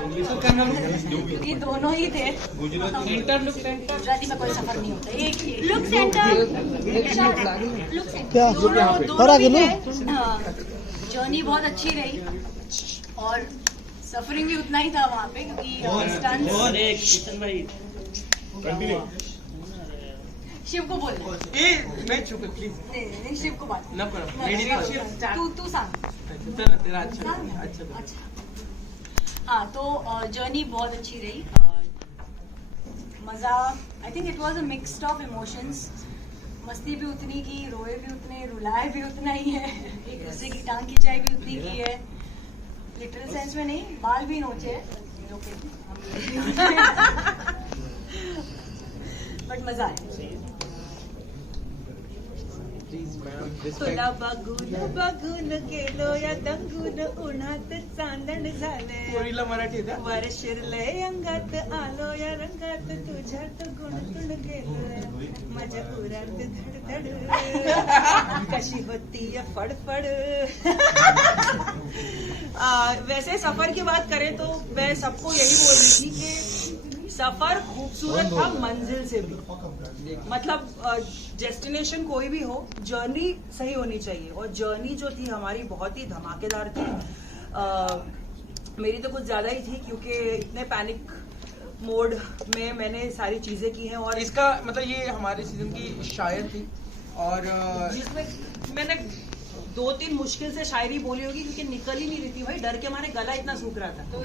क्योंकि दोनों ही थे। लुक सेंटर गुजराती में कोई सफर नहीं होता, एक ही लुक सेंटर क्या दोनों भी थे। जर्नी बहुत अच्छी रही और सफरिंग भी उतना ही था वहाँ पे, क्योंकि स्टंट्स। शिव को बोलना मैं चुप प्लीज नहीं, शिव को बात न करो तू सांग। तेरा अच्छा अच्छा हाँ, तो जर्नी बहुत अच्छी रही। मज़ा, I think it was a mixed of emotions. मस्ती भी उतनी की, रोए भी उतने, रुलाए भी उतना ही है, एक दूसरे की टांग खिंचाई भी उतनी की है। लिटरल सेंस में नहीं, बाल भी नोचे बट मजा आया। तुला बघून गेलो या दंगून उन्हात चांदण झाले पोरीला मराठी येतं वर शिरलंय अंगात आलो या रंगात तुझ्यात गुणतून गेलो माझ्या उरात धडधड कशी होती या फडफड। वैसे सफर की बात करें तो मैं सबको यही बोल रही थी कि सफर खूबसूरत था मंजिल से भी। मतलब डेस्टिनेशन कोई भी हो, जर्नी सही होनी चाहिए और जर्नी जो थी हमारी बहुत ही धमाकेदार थी। मेरी तो कुछ ज्यादा ही थी क्योंकि इतने पैनिक मोड में मैंने सारी चीजें की हैं और इसका मतलब ये हमारे सीजन की शायर थी और जिसमें मैंने 2-3 मुश्किल से शायरी बोली होगी क्योंकि निकल ही नहीं रही थी भाई, डर के मारे गला इतना सूख रहा था। तो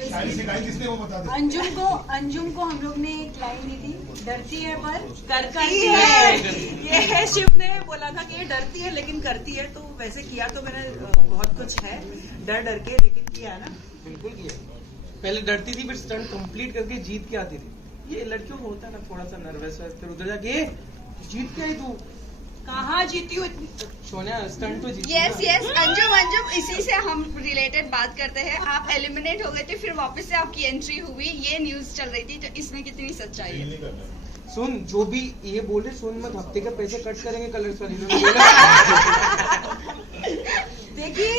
अंजुम को हम लोग ने एक लाइन दी थी, डरती है पर करती है। ये है, शिव ने बोला था कि ये डरती है लेकिन करती है, तो वैसे किया तो मैंने बहुत कुछ है डर डर के, लेकिन किया ना, बिल्कुल किया। पहले डरती थी फिर स्टंट कंप्लीट करके जीत के आती थी। ये लड़कियों को होता है ना थोड़ा सा नर्वस है, फिर उधर जाके जीत के आई तू। कहाँ जीती हूँ इतनी। सोनिया स्टंट तो जीती। यस अंजुम इसी से हम रिलेटेड बात करते हैं। आप एलिमिनेट हो गए थे, फिर वापस से आपकी एंट्री हुई, ये न्यूज चल रही थी, तो इसमें कितनी सच्चाई है? सुन, जो भी ये बोले सुन मत, हफ्ते के पैसे कट करेंगे कलर्स वाली। देखिए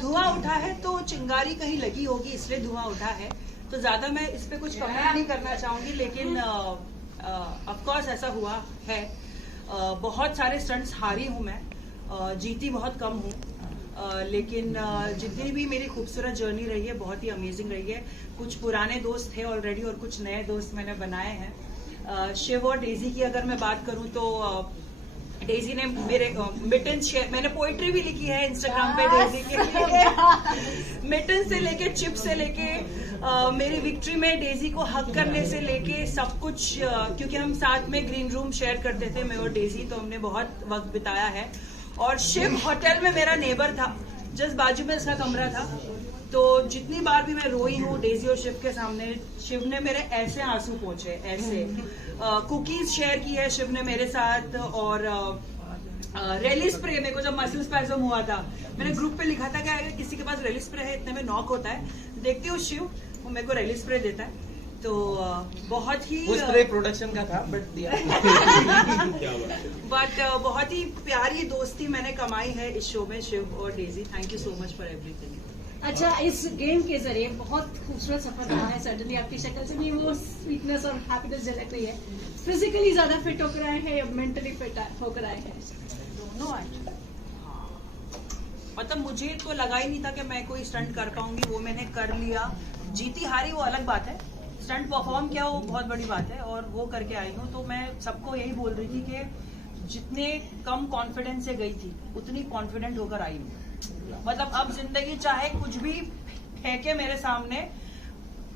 धुआं उठा है तो चिंगारी कहीं लगी होगी, इसलिए धुआं उठा है, तो ज्यादा मैं इस पे कुछ कमेंट नहीं करना चाहूंगी, लेकिन ऑफ कोर्स ऐसा हुआ है। बहुत सारे स्टंट्स हारी हूं मैं, जीती बहुत कम हूं, लेकिन जितनी भी मेरी खूबसूरत जर्नी रही है बहुत ही अमेजिंग रही है। कुछ पुराने दोस्त थे ऑलरेडी और कुछ नए दोस्त मैंने बनाए हैं। शिव और डेजी की अगर मैं बात करूं तो डेजी ने मेरे मिटन शेयर, मैंने पोइट्री भी लिखी है इंस्टाग्राम पे डेजी के लिए। मिटन से लेके चिप से लेके मेरी विक्ट्री में डेजी को हक करने से लेके सब कुछ, क्योंकि हम साथ में ग्रीन रूम शेयर करते थे मैं और डेजी, तो हमने बहुत वक्त बिताया है। और शिव होटल में मेरा नेबर था, जस्ट बाजू में उसका कमरा था, तो जितनी बार भी मैं रोई हूँ डेजी और शिव के सामने, शिव ने मेरे ऐसे आंसू पोंछे, ऐसे। कुकीज शेयर की है शिव ने मेरे साथ, और रेली स्प्रे, मेरे को जब मसल स्पैज़म हुआ था मैंने ग्रुप पे लिखा था कि अगर किसी के पास रेली स्प्रे है इतने में नॉक होता है, देखती हूँ शिव वो मेरे को रेली स्प्रे देता है, तो बहुत ही स्प्रे प्रोडक्शन का था बट दिया। बट बहुत ही प्यारी दोस्ती मैंने कमाई है इस शो में शिव और Daisy. Thank you so much for everything. अच्छा, इस गेम के जरिए बहुत खूबसूरत सफर रहा है। सर्टनली आपकी शक्ल से भी वो स्वीटनेस और हैप्पीनेस झलक रही है। फिजिकली ज्यादा फिट होकर आए हैं या मेंटली फिट होकर आए हैं? दोनों मतलब मुझे तो लगा ही नहीं था कि मैं कोई स्टंट कर पाऊंगी, वो मैंने कर लिया। जीती हारी वो अलग बात है, स्टंट परफॉर्म किया वो बहुत बड़ी बात है और वो करके आई हूँ। तो मैं सबको यही बोल रही थी कि जितने कम कॉन्फिडेंस से गई थी उतनी कॉन्फिडेंट होकर आई हूँ। मतलब अब जिंदगी चाहे कुछ भी फेंके मेरे सामने,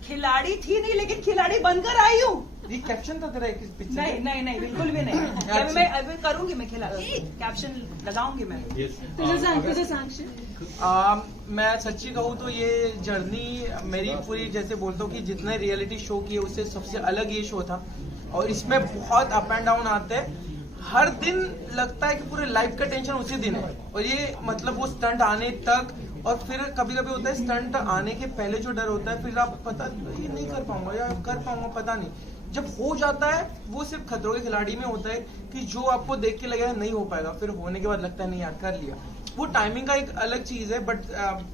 खिलाड़ी थी नहीं लेकिन खिलाड़ी बनकर आई हूँ। ये कैप्शन था तेरा एक पिक्चर? नहीं बिल्कुल भी नहीं। अभी मैं अभी करूंगी, मैं कैप्शन लगाऊंगी मैं। मैं सच्ची कहूँ तो ये जर्नी मेरी पूरी, जैसे बोलता हूँ कि जितने रियलिटी शो किए उससे सबसे अलग ये शो था और इसमें बहुत अप एंड डाउन आते हैं। हर दिन लगता है कि पूरे लाइफ का टेंशन उसी दिन है, और ये मतलब वो स्टंट आने तक, और फिर कभी कभी होता है स्टंट आने के पहले जो डर होता है, फिर आप पता ये नहीं कर पाऊंगा या कर पाऊंगा पता नहीं, जब हो जाता है वो सिर्फ खतरों के खिलाड़ी में होता है कि जो आपको देख के लगेगा नहीं हो पाएगा, फिर होने के बाद लगता है नहीं यार कर लिया। वो टाइमिंग का एक अलग चीज है, बट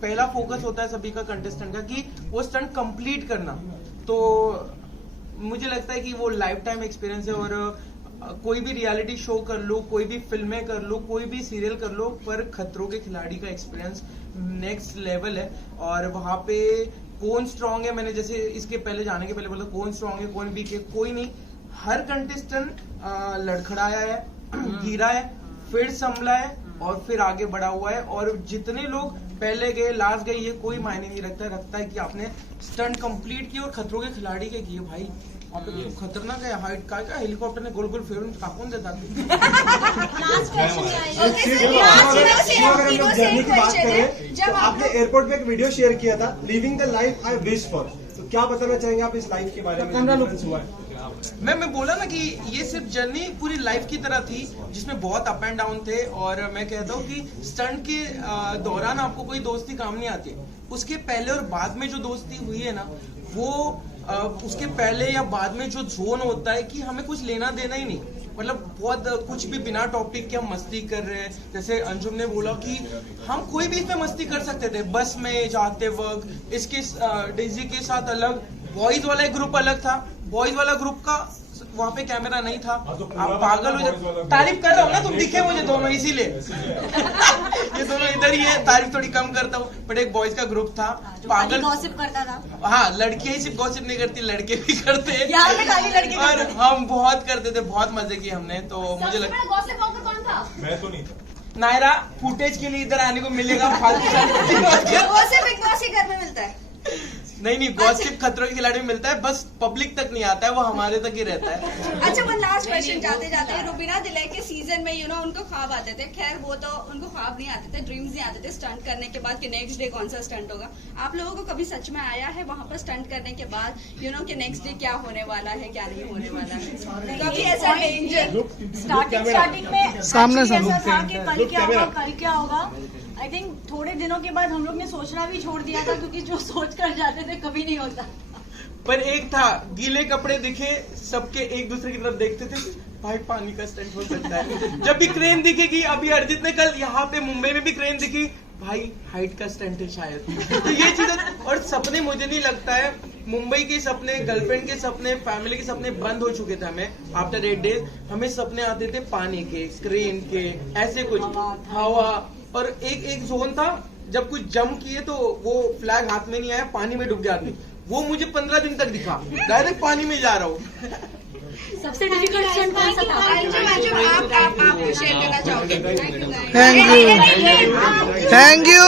पहला फोकस होता है सभी का कंटेस्टेंट का कि वो स्टंट कंप्लीट करना। तो मुझे लगता है कि वो लाइफ टाइम एक्सपीरियंस है, और कोई भी रियलिटी शो कर लो, कोई भी फिल्में कर लो, कोई भी सीरियल कर लो, पर खतरों के खिलाड़ी का एक्सपीरियंस नेक्स्ट लेवल है। और वहां पे कौन स्ट्रांग है, मैंने जैसे इसके पहले जाने के पहले बोला कौन स्ट्रांग है कौन वीक है, कोई नहीं। हर कंटेस्टेंट लड़खड़ाया है, गिरा है, फिर संभला है और फिर आगे बढ़ा हुआ है। और जितने लोग पहले गए लास्ट गए, ये कोई मायने नहीं रखता है कि आपने स्टंट कंप्लीट किए और खतरों के खिलाड़ी के किए। भाई वहाँ पे तो खतरनाक है, हाइट का क्या हेलीकॉप्टर ने गोल गोल फेरन काकून देता। जर्नी की बात करें तो आपने एयरपोर्ट पे एक वीडियो शेयर किया था, living the life I wish for, तो क्या बताना चाहेंगे आप इस लाइफ के बारे में? मैं बोला ना कि ये सिर्फ जर्नी पूरी लाइफ की तरह थी, जिसमें बहुत अप एंड डाउन थे। और मैं कहता हूँ कि स्टंट के दौरान आपको कोई दोस्ती काम नहीं आती, उसके पहले और बाद में जो दोस्ती हुई है ना, वो उसके पहले या बाद में जो जोन होता है कि हमें कुछ लेना देना ही नहीं, मतलब बहुत कुछ भी बिना टॉपिक के हम मस्ती कर रहे हैं। जैसे अंजुम ने बोला कि हम कोई भी इसमें मस्ती कर सकते थे, बस में जाते वक्त। इसके डेजी के साथ अलग बॉयज वाला एक ग्रुप अलग था, बॉयज वाला ग्रुप का वहाँ पे कैमरा नहीं था। आप पागल हो जाए, तारीफ कर रहा हूँ ना, तुम दिखे मुझे दोनों इसीलिए ये दोनों इधर ही है, तारीफ थोड़ी कम करता हूँ। बट एक बॉयज का ग्रुप था, पागल गॉसिप करता था। हाँ, लड़कियां ही सिर्फ गॉसिप नहीं करती, लड़के भी करते हैं। यहाँ पे खाली लड़के और करते थे। हम बहुत करते थे, बहुत मजे किए हमने। तो मुझे लगता कौन था? मैं तो नहीं, नायरा फुटेज के लिए इधर आने को मिलेगा फालतू गॉसिप बिग बॉस के घर में मिलता है। नहीं गॉसिप खतरों के खिलाड़ी में मिलता है, बस पब्लिक तक नहीं आता है, वो हमारे तक ही रहता है। अच्छा, वन लास्ट क्वेश्चन जाते जाते, रुबीना दिलाई के सीजन में उनको ख्वाब आते थे, खैर वो तो उनको ख्वाब नहीं आते थे, ड्रीम्स नहीं आते थे स्टंट करने के बाद कि नेक्स्ट डे कौन सा स्टंट होगा। आप लोगों को कभी सच में आया है वहाँ पर स्टंट करने के बाद कि नेक्स्ट डे क्या होने वाला है, क्या नहीं होने वाला है? कभी ऐसा डेंजर? स्टार्टिंग में सामने ऐसा था कि कल क्या होगा कल क्या होगा। आई थिंक थोड़े दिनों के बाद हम लोग ने सोचना भी छोड़ दिया था, क्योंकि जो सोच कर जाते थे कभी नहीं होता। पर एक था, गीले कपड़े दिखे सबके एक दूसरे की तरफ देखते थे, भाई पानी का स्टंट हो सकता है। जब भी क्रेन दिखेगी, अभी अर्जित ने कल यहाँ पे मुंबई में भी क्रेन दिखी, भाई हाइट का स्टंट है शायद। तो ये चीजें और सपने, मुझे नहीं लगता है मुंबई के सपने, गर्लफ्रेंड के सपने, फैमिली के सपने बंद हो चुके थे। हमें आफ्टर 8 डेज हमें सपने आते थे पानी के, क्रेन के, ऐसे कुछ हवा। और एक जोन था जब कुछ जंप किए तो वो फ्लैग हाथ में नहीं आया, पानी में डूब गया आदमी, वो मुझे 15 दिन तक दिखा, डायरेक्ट पानी में जा रहा हूँ। सबसे डिफिकल्ट स्टंट कौन सा था? आप शेयर करना चाहोगे? Thank you.